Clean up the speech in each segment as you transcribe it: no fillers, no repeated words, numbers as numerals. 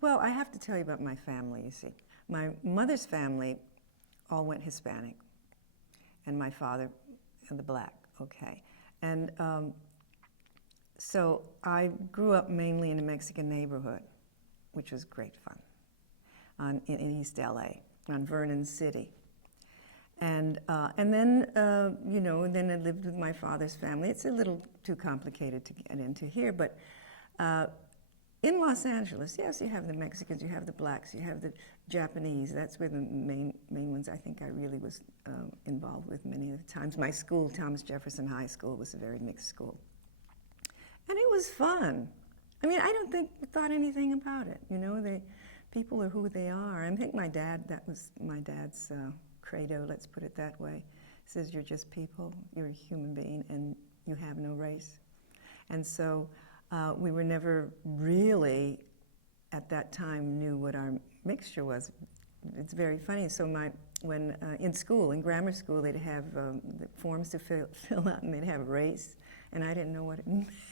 Well, I have to tell you about my family, you see. My mother's family all went Hispanic, and my father, the black, okay. And so I grew up mainly in a Mexican neighborhood, which was great fun, in East LA, on Vernon City. And then, you know, then I lived with my father's family. It's a little too complicated to get into here, but in Los Angeles, yes, you have the Mexicans, you have the blacks, you have the Japanese. That's where the main ones I think I really was involved with many of the times. My school, Thomas Jefferson High School, was a very mixed school. And it was fun. I mean, I don't think thought anything about it. You know, people are who they are. I think that was my dad's credo, let's put it that way. He says, you're just people, you're a human being, and you have no race. And so we were never really, at that time, knew what our mixture was. It's very funny. So when in school, in grammar school, they'd have the forms to fill out, and they'd have race, and I didn't know what it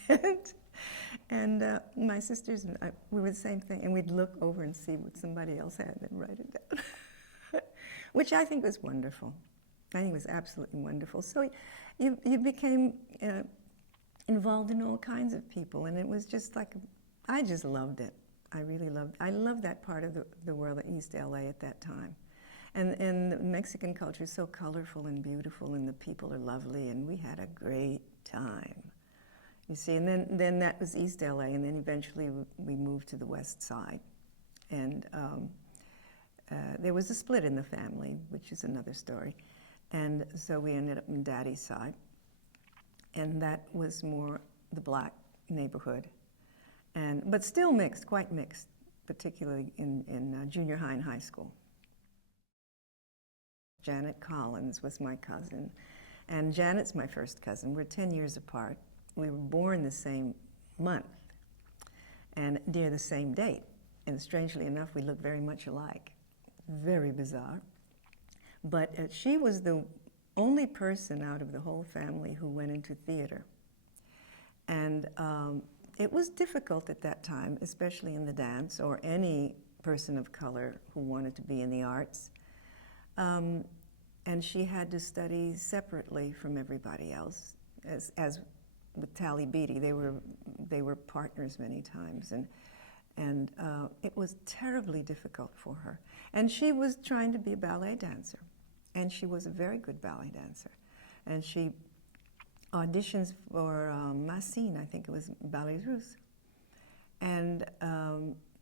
meant. And my sisters and I, we were the same thing, and we'd look over and see what somebody else had and then write it down, which I think was wonderful. I think it was absolutely wonderful. So you became involved in all kinds of people, and it was just like, I just loved it. I really loved that part of the world at East LA at that time. And the Mexican culture is so colorful and beautiful, and the people are lovely, and we had a great time. You see, and then that was East LA, and then eventually we moved to the West Side. And there was a split in the family, which is another story. And so we ended up in Daddy's side. And that was more the black neighborhood. But still mixed, quite mixed, particularly in junior high and high school. Janet Collins was my cousin. And Janet's my first cousin. We're 10 years apart. We were born the same month and near the same date. And strangely enough, we look very much alike. Very bizarre. But she was the only person out of the whole family who went into theater. And it was difficult at that time, especially in the dance, or any person of color who wanted to be in the arts. And she had to study separately from everybody else, as with Tally Beatty. They were partners many times, and it was terribly difficult for her. And she was trying to be a ballet dancer, and she was a very good ballet dancer. And she auditions for Massine, I think it was Ballet Russe. And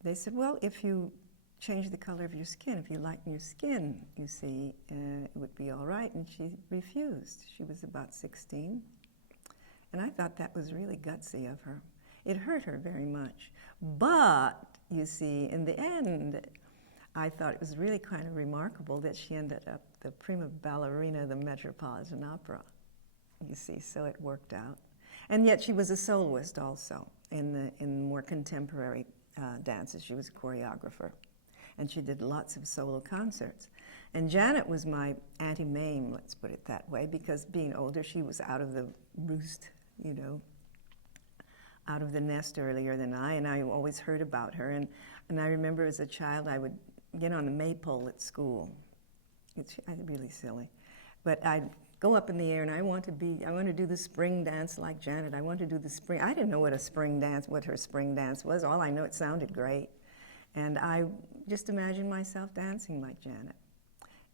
they said, well, if you change the color of your skin, if you lighten your skin, you see, it would be all right. And she refused. She was about 16. And I thought that was really gutsy of her. It hurt her very much. But, you see, in the end, I thought it was really kind of remarkable that she ended up the prima ballerina of the Metropolitan Opera. You see, so it worked out. And yet she was a soloist also in more contemporary dances. She was a choreographer. And she did lots of solo concerts. And Janet was my Auntie Mame, let's put it that way, because being older, she was out of the roost, you know, out of the nest earlier than I, and I always heard about her. And I remember as a child, I would get on the maypole at school. It's really silly. But I'd go up in the air, and I want to do the spring dance like Janet. I want to do the spring. I didn't know what her spring dance was. All I know, it sounded great. And I just imagined myself dancing like Janet.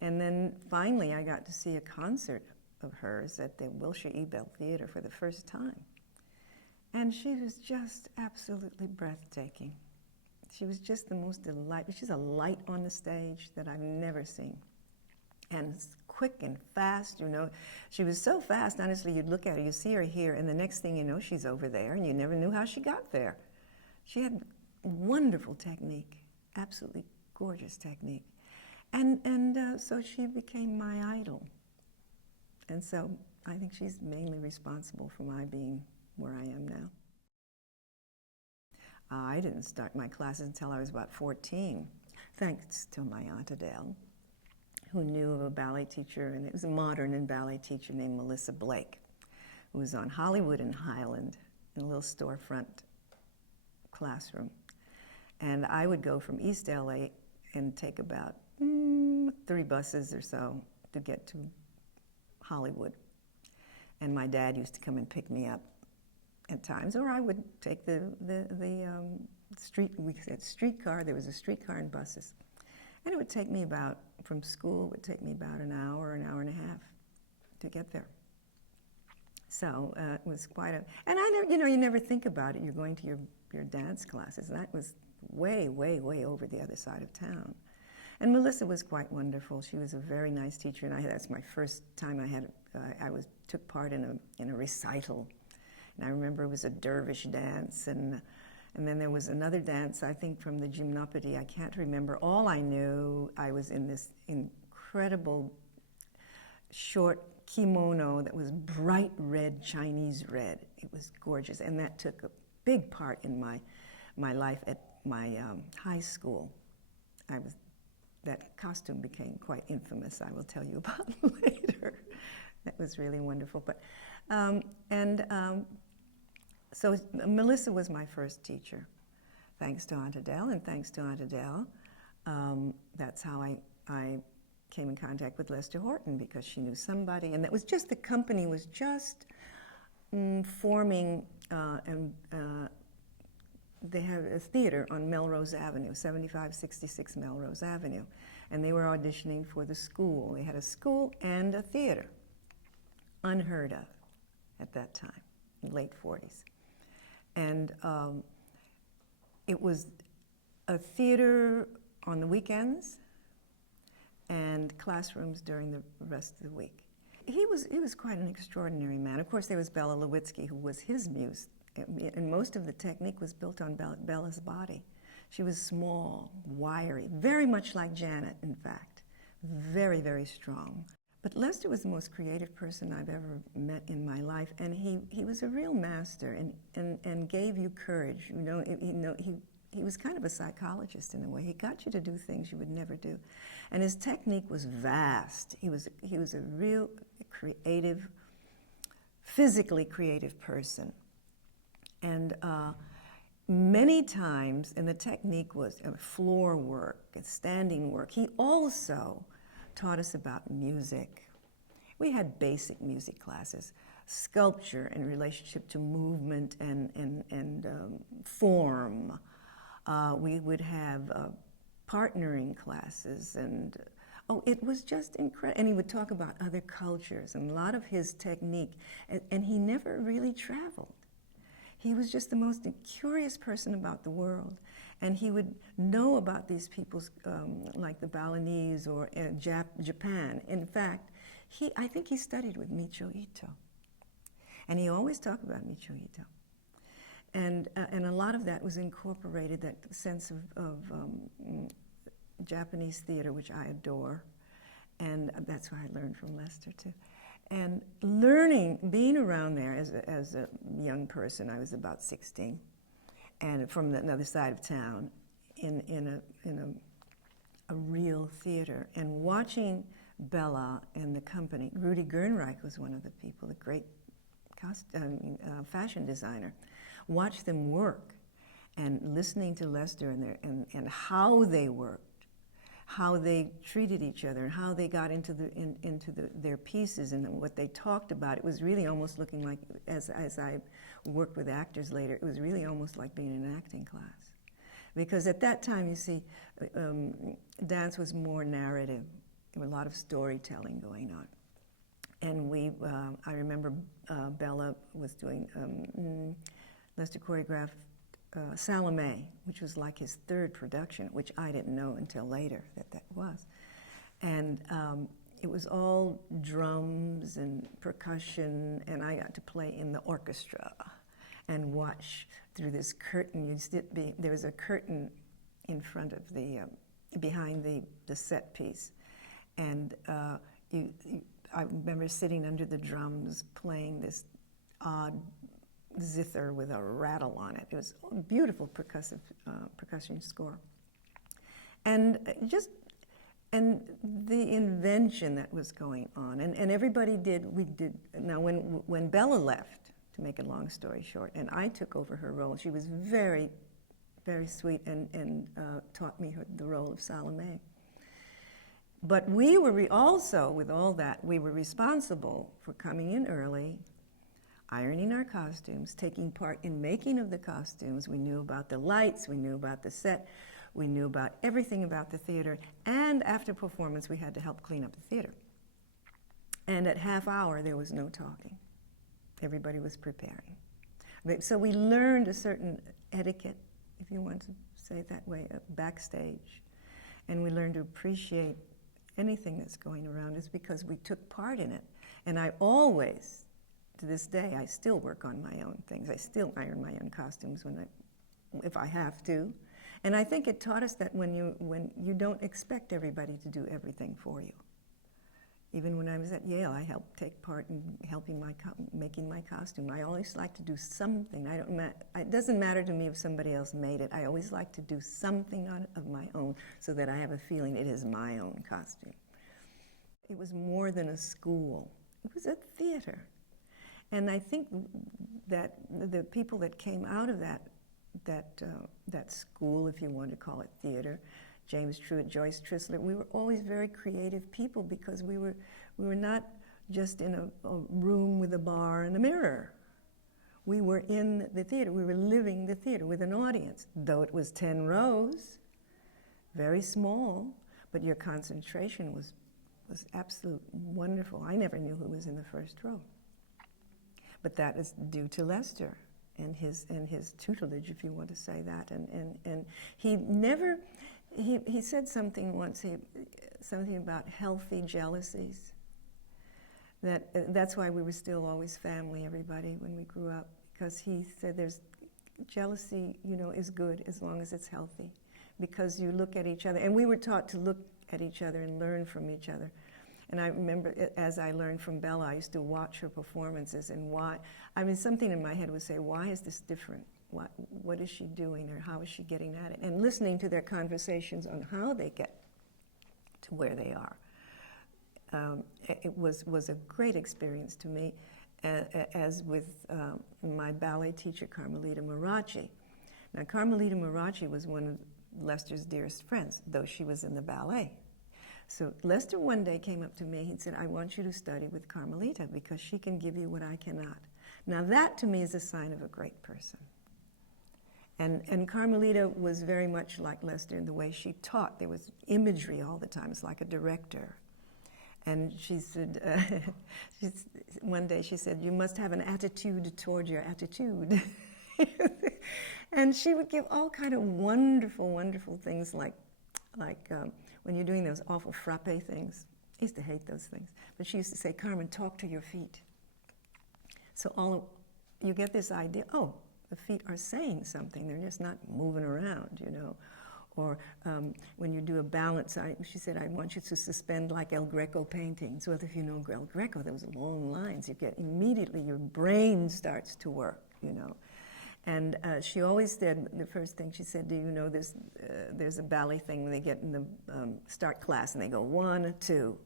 And then finally, I got to see a concert of hers at the Wilshire Ebell Theater for the first time. And she was just absolutely breathtaking. She was just the most delightful. She's a light on the stage that I've never seen. And quick and fast, you know. She was so fast, honestly, you'd look at her, you see her here, and the next thing you know, she's over there, and you never knew how she got there. She had wonderful technique, absolutely gorgeous technique. And so she became my idol. And so I think she's mainly responsible for my being where I am now. I didn't start my classes until I was about 14, thanks to my Aunt Adele, who knew of a ballet teacher, and it was a modern and ballet teacher named Melissa Blake, who was on Hollywood and Highland in a little storefront classroom. And I would go from East LA and take about 3 buses or so to get to Hollywood. And my dad used to come and pick me up at times, or I would take the streetcar. There was a streetcar and buses. And it would take me about, from school, it would take me about an hour and a half to get there. So it was quite a, and you never think about it. You're going to your dance classes. That was way, way, way over the other side of town. And Melissa was quite wonderful. She was a very nice teacher, and that's my first time took part in a recital. And I remember it was a dervish dance, and then there was another dance, I think, from the gymnopédie. I can't remember. All I knew, I was in this incredible short kimono that was bright red, Chinese red. It was gorgeous, and that took a big part in my life at my high school. That costume became quite infamous, I will tell you about later. That was really wonderful. But so Melissa was my first teacher, thanks to Aunt Adele, and thanks to Aunt Adele, that's how I came in contact with Lester Horton, because she knew somebody, and that was just, the company was just forming, and they had a theater on Melrose Avenue, 7566 Melrose Avenue, and they were auditioning for the school. They had a school and a theater, unheard of at that time, late 40s. And it was a theater on the weekends and classrooms during the rest of the week. He was quite an extraordinary man. Of course, there was Bella Lewitsky, who was his muse, and most of the technique was built on Bella's body. She was small, wiry, very much like Janet, in fact, very, very strong. But Lester was the most creative person I've ever met in my life, and he was a real master, and gave you courage. He was kind of a psychologist in a way. He got you to do things you would never do, and his technique was vast. He was a real creative, physically creative person, and many times, and the technique was floor work and standing work. He also taught us about music. We had basic music classes, sculpture in relationship to movement and form. We would have partnering classes, and it was just incredible. And he would talk about other cultures and a lot of his technique, and he never really traveled. He was just the most curious person about the world. And he would know about these peoples, like the Balinese or Japan. In fact, I think he studied with Micho Ito. And he always talked about Micho Ito. And a lot of that was incorporated, that sense of Japanese theater, which I adore. And that's why I learned from Lester, too. And being around there as a young person, I was about 16. And from the other side of town, in a real theater, and watching Bella and the company. Rudy Gernreich was one of the people, the great fashion designer. Watch them work, and listening to Lester and how they worked, how they treated each other, and how they got into their pieces and what they talked about. It was really almost looking like, as I worked with actors later, it was really almost like being in an acting class. Because at that time, you see, dance was more narrative. There was a lot of storytelling going on. And I remember Bella was doing, Lester choreographed Salome, which was like his third production, which I didn't know until later that was. And it was all drums and percussion, and I got to play in the orchestra and watch through this curtain. There was a curtain in front of behind the set piece. And I remember sitting under the drums playing this odd zither with a rattle on it. It was a beautiful percussion score. And the invention that was going on. And everybody we did. Now, when Bella left, to make a long story short, and I took over her role, she was very very sweet, and taught me the role of Salome. But we were also, with all that, we were responsible for coming in early, ironing our costumes, taking part in making of the costumes. We knew about the lights, we knew about the set, we knew about everything about the theater, and after performance we had to help clean up the theater. And at half hour there was no talking. Everybody was preparing. So we learned a certain etiquette, if you want to say it that way, backstage. And we learned to appreciate anything that's going around us because we took part in it. And I always, to this day, I still work on my own things. I still iron my own costumes if I have to. And I think it taught us that when you don't expect everybody to do everything for you. Even when I was at Yale, I helped take part in making my costume. I always like to do something. It doesn't matter to me if somebody else made it. I always like to do something of my own so that I have a feeling it is my own costume. It was more than a school. It was a theater. And I think that the people that came out of that school, if you want to call it theater, James Truitt, Joyce Trissler, we were always very creative people because we were not just in a room with a bar and a mirror. We were in the theater. We were living the theater with an audience, though it was 10 rows, very small, but your concentration was absolutely wonderful. I never knew who was in the first row. But that is due to Lester and his tutelage, if you want to say that. And he never... He said something once, something about healthy jealousies. That's why we were still always family, everybody, when we grew up, because he said there's jealousy, is good as long as it's healthy, because you look at each other, and we were taught to look at each other and learn from each other. And I remember, as I learned from Bella, I used to watch her performances and something in my head would say, why is this different? What is she doing, or how is she getting at it? And listening to their conversations on how they get to where they are. It was a great experience to me, as with my ballet teacher, Carmelita Marachi. Now, Carmelita Marachi was one of Lester's dearest friends, though she was in the ballet. So Lester one day came up to me, he said, I want you to study with Carmelita because she can give you what I cannot. Now that to me is a sign of a great person. And Carmelita was very much like Lester in the way she taught. There was imagery all the time. It's like a director. And she said, one day she said, you must have an attitude toward your attitude. And she would give all kind of wonderful, wonderful things like when you're doing those awful frappe things. I used to hate those things. But she used to say, Carmen, talk to your feet. So you get this idea, the feet are saying something. They're just not moving around, Or when you do a balance, she said, I want you to suspend like El Greco painting. So if you know El Greco, there was long lines. You get immediately, your brain starts to work, And she always said, the first thing she said, do you know there's a ballet thing when they get in the start class and they go 1, 2.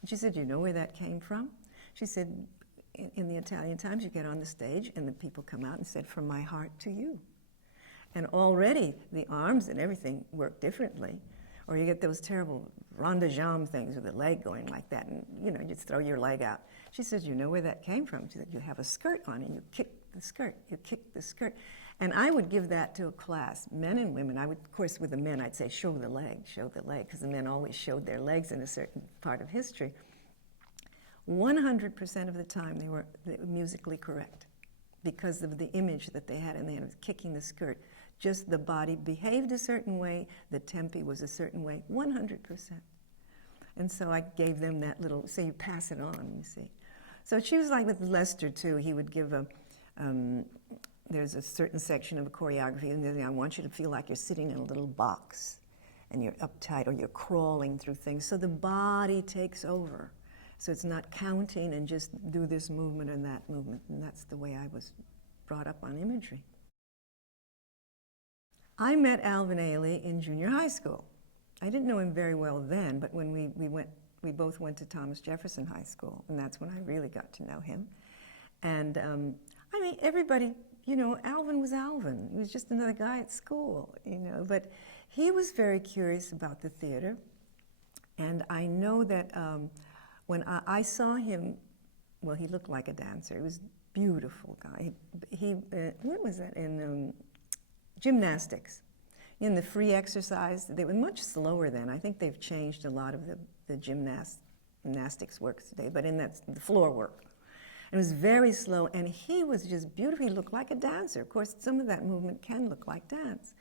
And she said, do you know where that came from? She said, in the Italian Times, you get on the stage and the people come out and said, from my heart to you. And already the arms and everything work differently. Or you get those terrible rond de jambe things with the leg going like that, and you just throw your leg out. She says, you know where that came from? She said, you have a skirt on and you kick the skirt, And I would give that to a class, men and women. I would, of course, with the men, I'd say, show the leg, because the men always showed their legs in a certain part of history. 100% of the time they were musically correct because of the image that they had in the end of kicking the skirt. Just the body behaved a certain way, the tempi was a certain way, 100%. And so I gave them that little, so you pass it on, you see. So she was like with Lester too. He would give there's a certain section of a choreography, and then I want you to feel like you're sitting in a little box and you're uptight or you're crawling through things. So the body takes over. So it's not counting and just do this movement and that movement. And that's the way I was brought up on imagery. I met Alvin Ailey in junior high school. I didn't know him very well then, but when we both went to Thomas Jefferson High School, and that's when I really got to know him. And everybody, you know, Alvin was Alvin. He was just another guy at school, you know. But he was very curious about the theater. And I know that when I saw him, well, he looked like a dancer. He was a beautiful guy. What was that, in gymnastics. In the free exercise, they were much slower then. I think they've changed a lot of the gymnastics work today, but in that, the floor work. It was very slow, and he was just beautiful. He looked like a dancer. Of course, some of that movement can look like dance.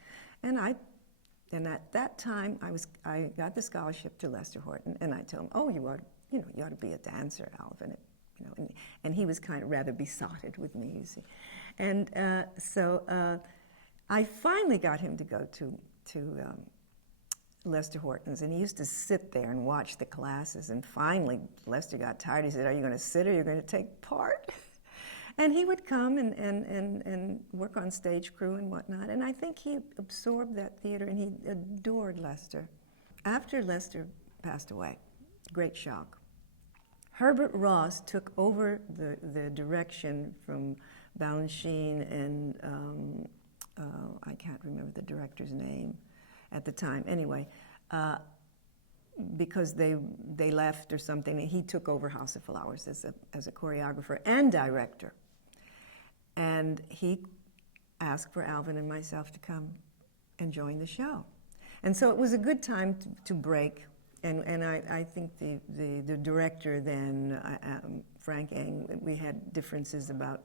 And at that time, I got the scholarship to Lester Horton, and I told him, "Oh, you ought to be a dancer, Alvin." You know, and he was kind of rather besotted with me, you see. And so I finally got him to go to Lester Horton's, and he used to sit there and watch the classes. And finally, Lester got tired. He said, "Are you going to sit or are you going to take part?" And he would come and work on stage crew and whatnot. And I think he absorbed that theater, and he adored Lester. After Lester passed away, great shock, Herbert Ross took over the direction from Balanchine and I can't remember the director's name at the time. Anyway, because they left or something, he took over House of Flowers as a choreographer and director. And he asked for Alvin and myself to come and join the show. And so it was a good time to break. And I think the director then, Frank Eng, we had differences about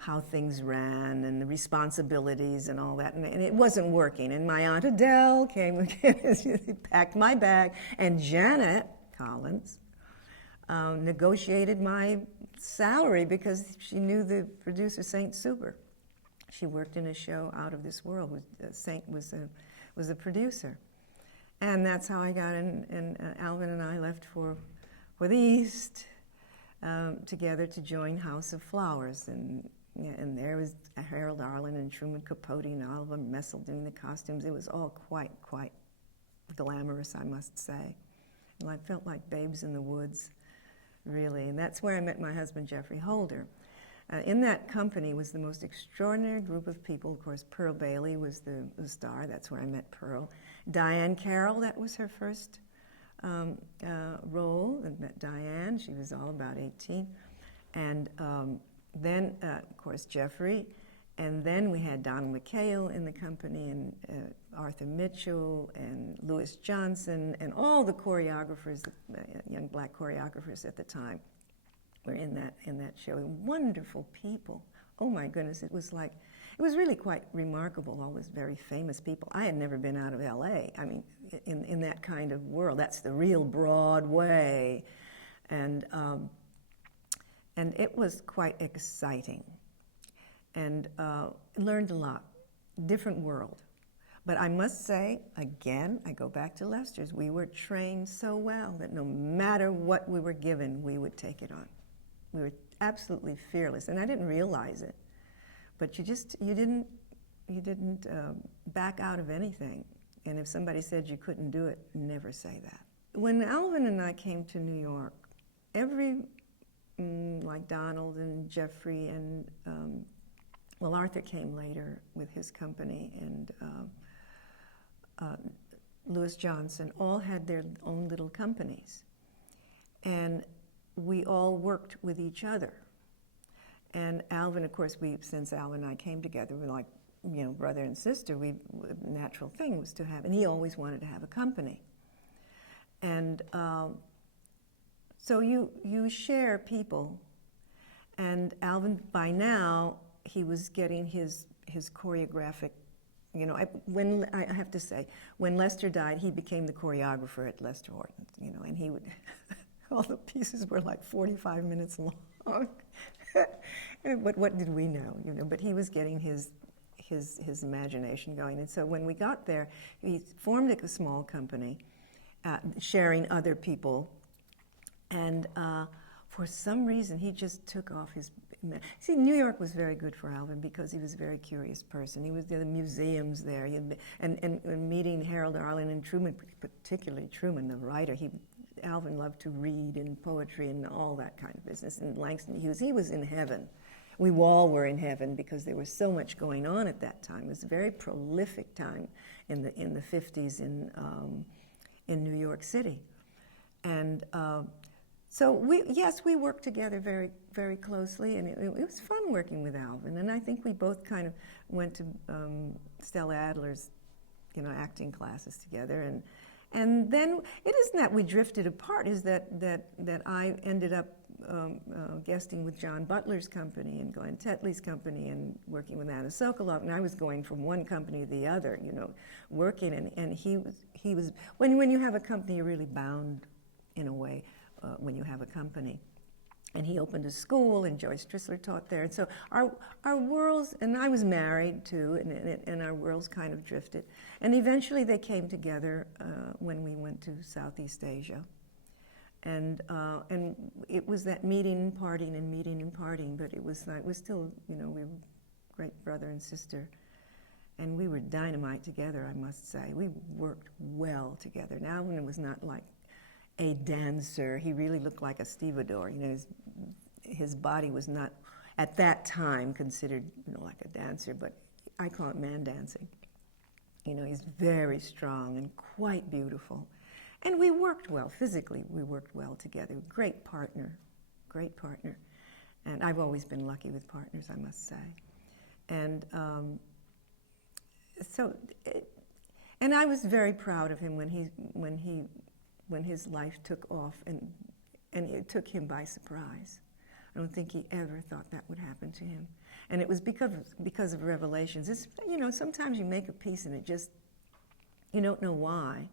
how things ran and the responsibilities and all that, and it wasn't working. And my Aunt Adele came again, packed my bag, and Janet Collins negotiated my salary because she knew the producer, Saint Super. She worked in a show Out of This World. Saint was a producer. And that's how I got in, and Alvin and I left for the East together to join House of Flowers. And there was Harold Arlen and Truman Capote and Oliver Messel doing the costumes. It was all quite glamorous, I must say. And I felt like babes in the woods, really. And that's where I met my husband, Geoffrey Holder. In that company was the most extraordinary group of people. Of course, Pearl Bailey was the star. That's where I met Pearl. Diane Carroll, that was her first role. I met Diane. She was all about 18. And then, of course, Geoffrey. And then we had Donald McHale in the company, and Arthur Mitchell, and Louis Johnson, and all the choreographers, young black choreographers at the time, were in that show. Wonderful people. Oh my goodness, it was really quite remarkable, all those very famous people. I had never been out of LA. I mean, in that kind of world, that's the real Broadway. And it was quite exciting. And learned a lot, different world. But I must say, again, I go back to Lester's, we were trained so well that no matter what we were given, we would take it on. We were absolutely fearless, and I didn't realize it. But you didn't back out of anything. And if somebody said you couldn't do it, never say that. When Alvin and I came to New York, like Donald and Geoffrey and, well, Arthur came later with his company, and Louis Johnson, all had their own little companies. And we all worked with each other. And Alvin, of course, since Alvin and I came together, we were like, brother and sister. The natural thing was to have, and he always wanted to have a company. And so you share people. And Alvin, by now, he was getting his choreographic, when I have to say, when Lester died, he became the choreographer at Lester Horton, and he would, all the pieces were like 45 minutes long. But what did we know, But he was getting his imagination going. And so when we got there, he formed a small company, sharing other people. And for some reason, he just took off his... See, New York was very good for Alvin because he was a very curious person. He was the museums there, and meeting Harold Arlen and Truman, particularly Truman, the writer. Alvin loved to read and poetry and all that kind of business. And Langston Hughes, he was in heaven we all were in heaven because there was so much going on at that time. It was a very prolific time in the 50s in New York City. And so we worked together very, very closely, and it was fun working with Alvin. And I think we both kind of went to Stella Adler's, acting classes together. And then it isn't that we drifted apart, is that I ended up guesting with John Butler's company and Glenn Tetley's company and working with Anna Sokolov, and I was going from one company to the other, working, and he was when you have a company, you're really bound in a way when you have a company. And he opened a school, and Joyce Trissler taught there. And so our worlds, and I was married too, and our worlds kind of drifted. And eventually they came together when we went to Southeast Asia. And it was that meeting and partying, but it was still, we were great brother and sister. And we were dynamite together, I must say. We worked well together. Now, when it was not like a dancer, he really looked like a stevedore. His body was not, at that time, considered like a dancer, but I call it man dancing. He's very strong and quite beautiful. And we worked well, physically, we worked well together. Great partner. And I've always been lucky with partners, I must say. And and I was very proud of him when his life took off, and it took him by surprise. I don't think he ever thought that would happen to him. And it was because of revelations. It's, sometimes you make a piece and it just, you don't know why.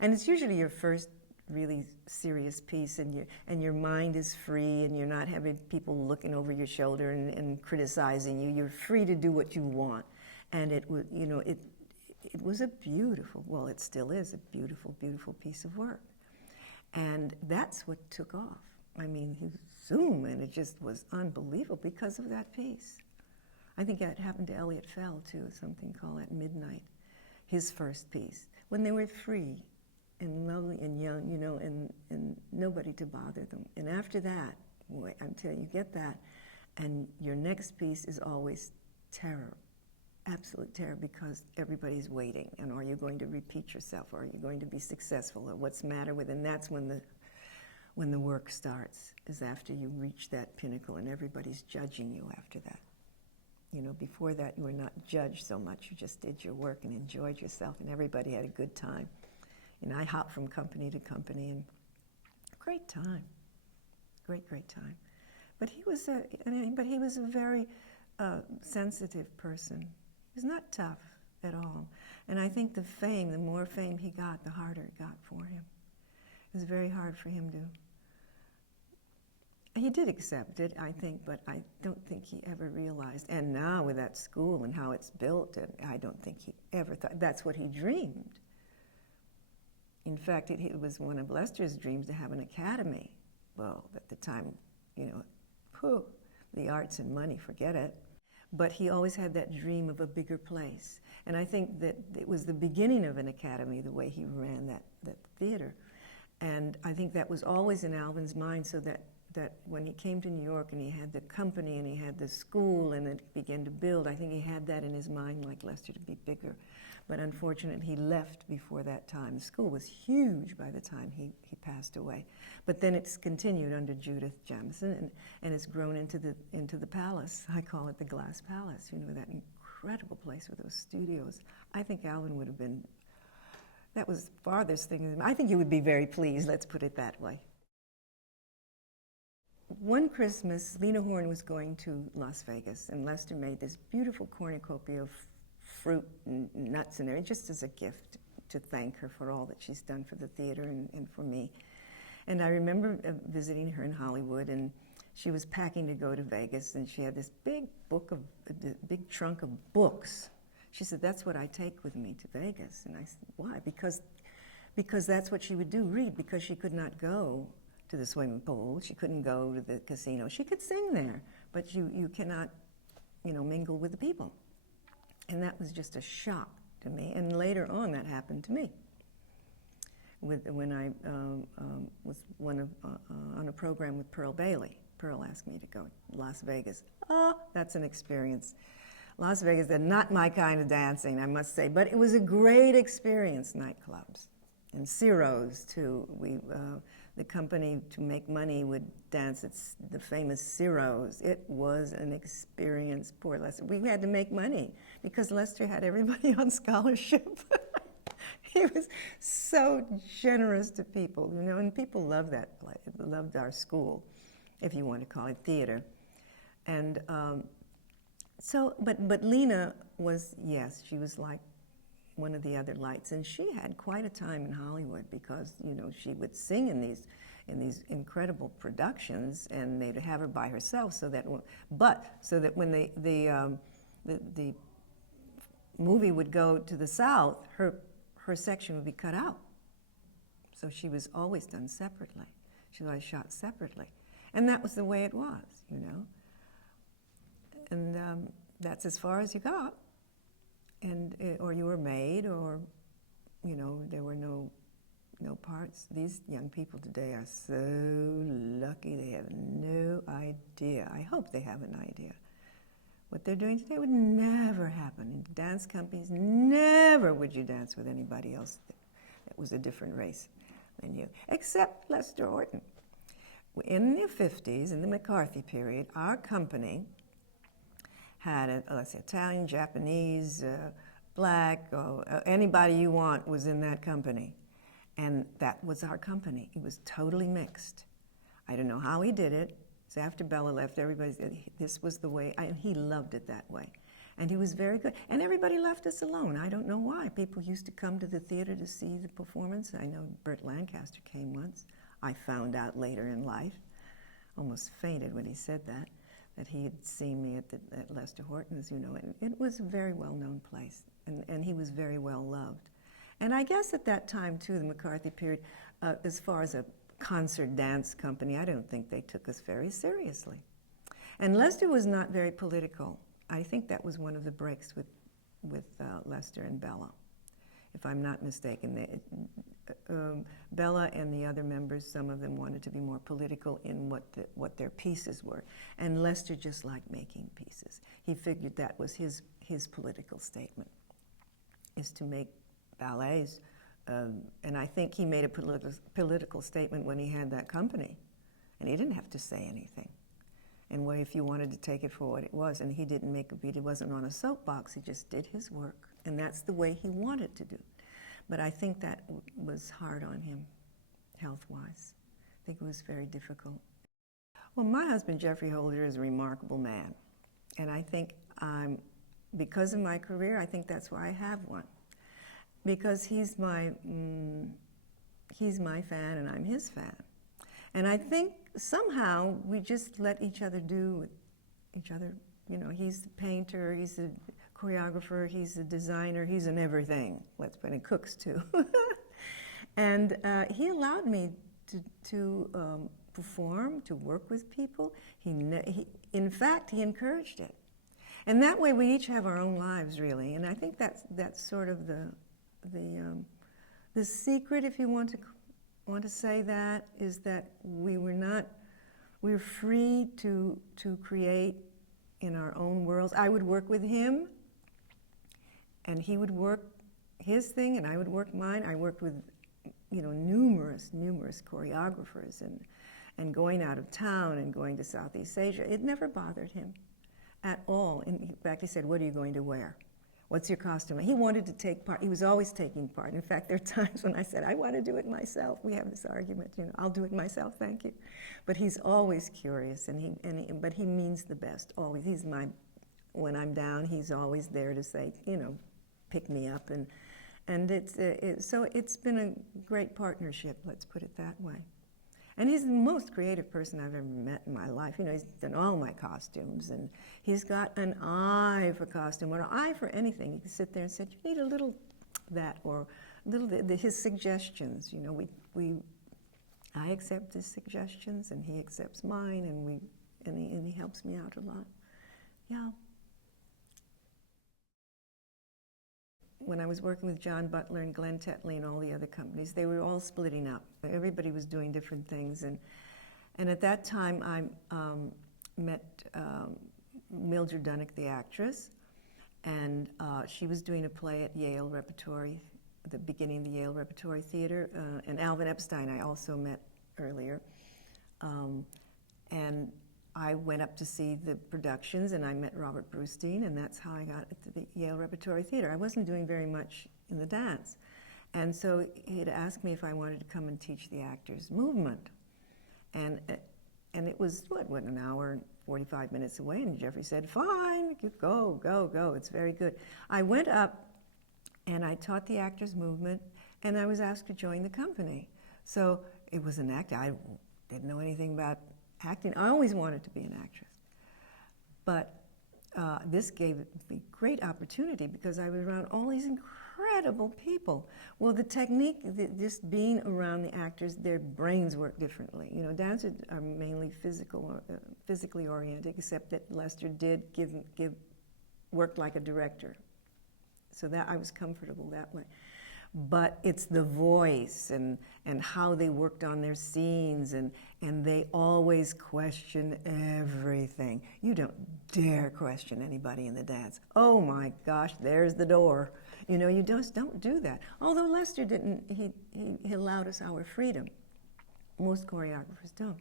And it's usually your first really serious piece, and your mind is free, and you're not having people looking over your shoulder and criticizing you. You're free to do what you want. And it was, it was a beautiful, well, it still is a beautiful, beautiful piece of work. And that's what took off. I mean, zoom, and it just was unbelievable because of that piece. I think that happened to Elliot Fell, too, something called At Midnight, his first piece, when they were free and lovely and young, and nobody to bother them. And after that, boy, I'm telling you, get that, and your next piece is always terror, absolute terror, because everybody's waiting. And are you going to repeat yourself? Or are you going to be successful? Or what's the matter with it? And that's when the work starts, is after you reach that pinnacle, and everybody's judging you after that. Before that, you were not judged so much. You just did your work and enjoyed yourself, and everybody had a good time. I hopped from company to company, and great time, great time. But he was a very sensitive person. He was not tough at all. And I think the more fame he got, the harder it got for him. It was very hard for him to. He did accept it, I think, but I don't think he ever realized. And now with that school and how it's built, I don't think he ever thought that's what he dreamed. In fact, it was one of Lester's dreams to have an academy. Well, at the time, the arts and money, forget it. But he always had that dream of a bigger place. And I think that it was the beginning of an academy, the way he ran that theater. And I think that was always in Alvin's mind, so that when he came to New York and he had the company and he had the school and it began to build, I think he had that in his mind, like Lester, to be bigger. But unfortunately, he left before that time. The school was huge by the time he passed away. But then it's continued under Judith Jamison, and it's grown into the palace. I call it the Glass Palace, that incredible place with those studios. I think Alvin would have been, that was the farthest thing. I think he would be very pleased, let's put it that way. One Christmas, Lena Horne was going to Las Vegas, and Lester made this beautiful cornucopia of fruit and nuts and everything, just as a gift to thank her for all that she's done for the theater and for me. And I remember visiting her in Hollywood, and she was packing to go to Vegas, and she had this big big trunk of books. She said, "That's what I take with me to Vegas." And I said, "Why?" Because that's what she would do, read, because she could not go to the swimming pool. She couldn't go to the casino. She could sing there, but you cannot, mingle with the people. And that was just a shock to me. And later on, that happened to me. When I was on a program with Pearl Bailey. Pearl asked me to go to Las Vegas. Oh, that's an experience. Las Vegas, they're not my kind of dancing, I must say, but it was a great experience, nightclubs. And Ciro's, too. The company, to make money, would dance at the famous Ciro's. It was an experience, poor Lester. We had to make money because Lester had everybody on scholarship. He was so generous to people, you know, and people loved that play, loved our school, if you want to call it theater. And but Lena was, yes, she was like one of the other lights, and she had quite a time in Hollywood because, you know, she would sing in these incredible productions, and they'd have her by herself, so that when the movie would go to the South, her section would be cut out. So she was always done separately. She was always shot separately, and that was the way it was, you know. And that's as far as you got. And or you were made, or, you know, there were no parts. These young people today are so lucky. They have no idea. I hope they have an idea. What they're doing today would never happen. In dance companies, never would you dance with anybody else that was a different race than you, except Lester Horton. In the 50s, in the McCarthy period, our company had let's say Italian, Japanese, black, anybody you want was in that company. And that was our company. It was totally mixed. I don't know how he did it. So after Bella left, everybody said this was the way, and he loved it that way. And he was very good. And everybody left us alone. I don't know why. People used to come to the theater to see the performance. I know Burt Lancaster came once. I found out later in life, almost fainted when he said that he had seen me at Lester Horton's, you know, and it was a very well-known place, and he was very well loved. And I guess at that time, too, the McCarthy period, as far as a concert dance company, I don't think they took us very seriously. And Lester was not very political. I think that was one of the breaks with Lester and Bella, if I'm not mistaken. Bella and the other members, some of them wanted to be more political in what their pieces were. And Lester just liked making pieces. He figured that was his political statement, is to make ballets. And I think he made a political statement when he had that company. And he didn't have to say anything. And if you wanted to take it for what it was, and he didn't make a beat, he wasn't on a soapbox, he just did his work. And that's the way he wanted to do. But I think that was hard on him, health-wise. I think it was very difficult. Well, my husband, Geoffrey Holder, is a remarkable man. And I think because of my career, I think that's why I have one. Because he's my fan and I'm his fan. And I think somehow we just let each other do with each other. You know, he's the painter, he's the choreographer, he's a designer, he's an everything. Let's put in cooks too. And he allowed me to perform, to work with people. In fact, he encouraged it. And that way we each have our own lives, really. And I think that's sort of the secret, if you want to say that, is that we're free to create in our own worlds. I would work with him, and he would work his thing, and I would work mine. I worked with, you know, numerous choreographers, and going out of town and going to Southeast Asia. It never bothered him at all. In fact, he said, "What are you going to wear? What's your costume?" He wanted to take part. He was always taking part. In fact, there are times when I said, "I want to do it myself." We have this argument, you know, "I'll do it myself, thank you." But he's always curious, but he means the best, always. When I'm down, he's always there to say, you know, pick me up. So it's been a great partnership, let's put it that way. And he's the most creative person I've ever met in my life. You know, he's done all my costumes, and he's got an eye for costume, or an eye for anything. He can sit there and say, "You need a little that," or a little his suggestions. You know, I accept his suggestions, and he accepts mine, and he helps me out a lot. Yeah. When I was working with John Butler and Glenn Tetley and all the other companies, they were all splitting up. Everybody was doing different things, And at that time, I met Mildred Dunnick, the actress, and she was doing a play at Yale Repertory, the beginning of the Yale Repertory Theater, and Alvin Epstein I also met earlier. And I went up to see the productions, and I met Robert Brustein, and that's how I got to the Yale Repertory Theater. I wasn't doing very much in the dance. And so he had asked me if I wanted to come and teach the actors movement. And it was, what, an hour and 45 minutes away, and Geoffrey said, fine, you go, go, go, it's very good. I went up, and I taught the actors movement, and I was asked to join the company. So it was an act. I didn't know anything about acting. I always wanted to be an actress. But this gave me great opportunity because I was around all these incredible people. Well, the technique, just being around the actors, their brains work differently. You know, dancers are mainly physically oriented, except that Lester did worked like a director. So that I was comfortable that way. But it's the voice and how they worked on their scenes, and they always question everything. You don't dare question anybody in the dance. Oh my gosh, there's the door. You know, you just don't do that. Although Lester didn't, he allowed us our freedom. Most choreographers don't.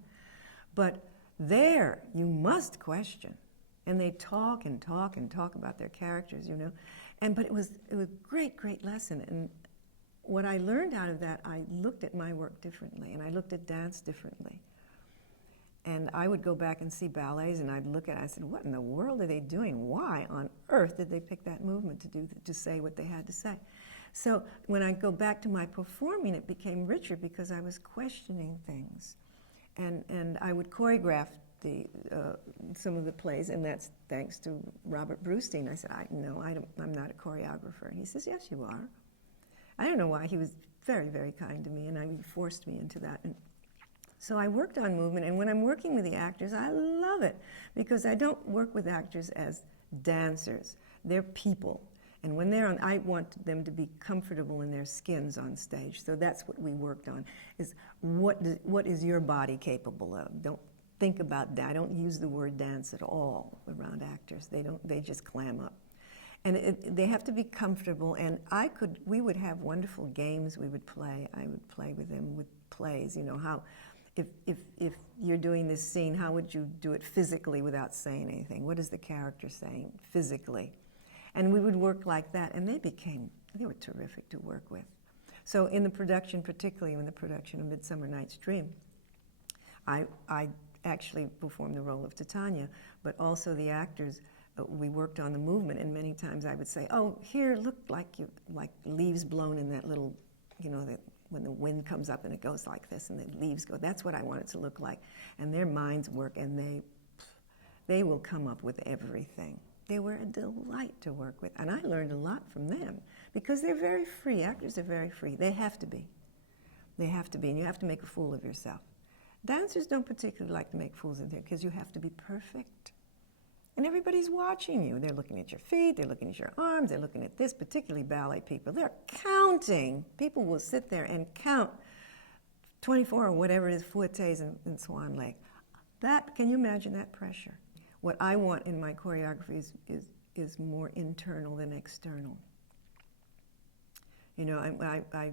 But there, you must question. And they talk and talk and talk about their characters, you know. But it was a great, great lesson. And what I learned out of that, I looked at my work differently, and I looked at dance differently. And I would go back and see ballets, and I'd look at it, I said, what in the world are they doing? Why on earth did they pick that movement to say what they had to say? So when I go back to my performing, it became richer because I was questioning things. And I would choreograph some of the plays, and that's thanks to Robert Brustein. I said, I'm not a choreographer. And he says, yes, you are. I don't know why. He was very, very kind to me, and he forced me into that. And so I worked on movement, and when I'm working with the actors, I love it, because I don't work with actors as dancers. They're people. And when they're on, I want them to be comfortable in their skins on stage. So that's what we worked on, is what is your body capable of? Don't think about that. I don't use the word dance at all around actors. They just clam up. And they have to be comfortable, and we would have wonderful games we would play. I would play with them with plays, you know, how, if you're doing this scene, how would you do it physically without saying anything? What is the character saying physically? And we would work like that, and they were terrific to work with. So in the production, particularly in the production of Midsummer Night's Dream, I actually performed the role of Titania, but also the actors, we worked on the movement, and many times I would say, oh, here, look like leaves blown in that little, you know, that when the wind comes up and it goes like this and the leaves go. That's what I want it to look like. And their minds work, and they will come up with everything. They were a delight to work with, and I learned a lot from them because they're very free. Actors are very free. They have to be. They have to be, and you have to make a fool of yourself. Dancers don't particularly like to make fools of them because you have to be perfect. And everybody's watching you. They're looking at your feet, they're looking at your arms, they're looking at this, particularly ballet people. They're counting. People will sit there and count 24 or whatever it is, fouettes and swan lake. Can you imagine that pressure? What I want in my choreography is more internal than external. You know, I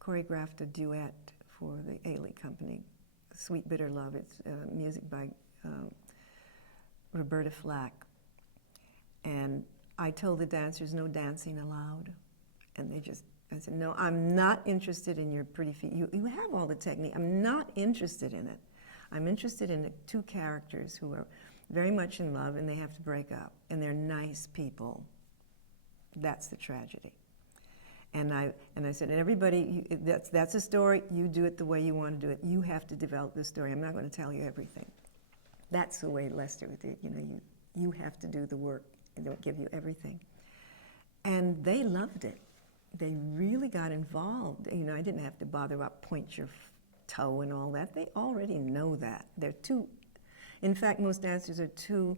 choreographed a duet for the Ailey Company, Sweet Bitter Love. It's music by Roberta Flack. And I told the dancers, no dancing allowed. And I said, no, I'm not interested in your pretty feet. You have all the technique. I'm not interested in it. I'm interested in the two characters who are very much in love, and they have to break up. And they're nice people. That's the tragedy. And I said, everybody, that's a story. You do it the way you want to do it. You have to develop the story. I'm not going to tell you everything. That's the way Lester did. You know, you have to do the work. They don't give you everything. And they loved it. They really got involved. You know, I didn't have to bother about point your toe and all that. They already know that. In fact, most dancers are too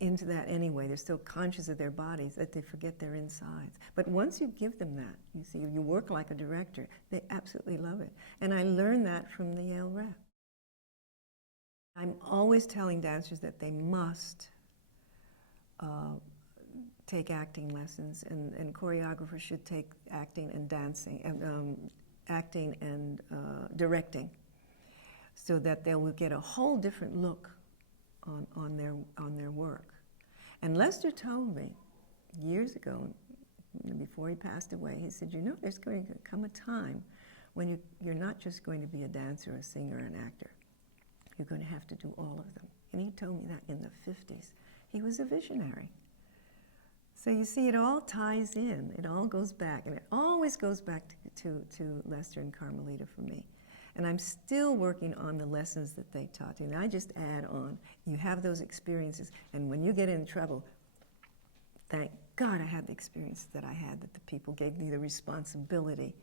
into that anyway. They're so conscious of their bodies that they forget their insides. But once you give them that, you see, you work like a director, they absolutely love it. And I learned that from the Yale Rep. I'm always telling dancers that they must take acting lessons, and choreographers should take acting and dancing, acting and directing, so that they will get a whole different look on their work. And Lester told me years ago, before he passed away, he said, you know, there's going to come a time when you're not just going to be a dancer, a singer, an actor. You're going to have to do all of them. And he told me that in the 50s. He was a visionary. So you see, it all ties in. It all goes back. And it always goes back to Lester and Carmelita for me. And I'm still working on the lessons that they taught you. And I just add on. You have those experiences. And when you get in trouble, thank God I had the experience that I had, that the people gave me the responsibility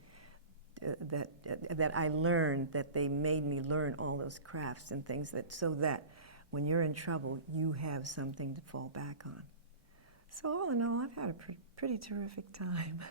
that I learned, that they made me learn all those crafts and things, so that when you're in trouble, you have something to fall back on. So all in all, I've had a pretty terrific time.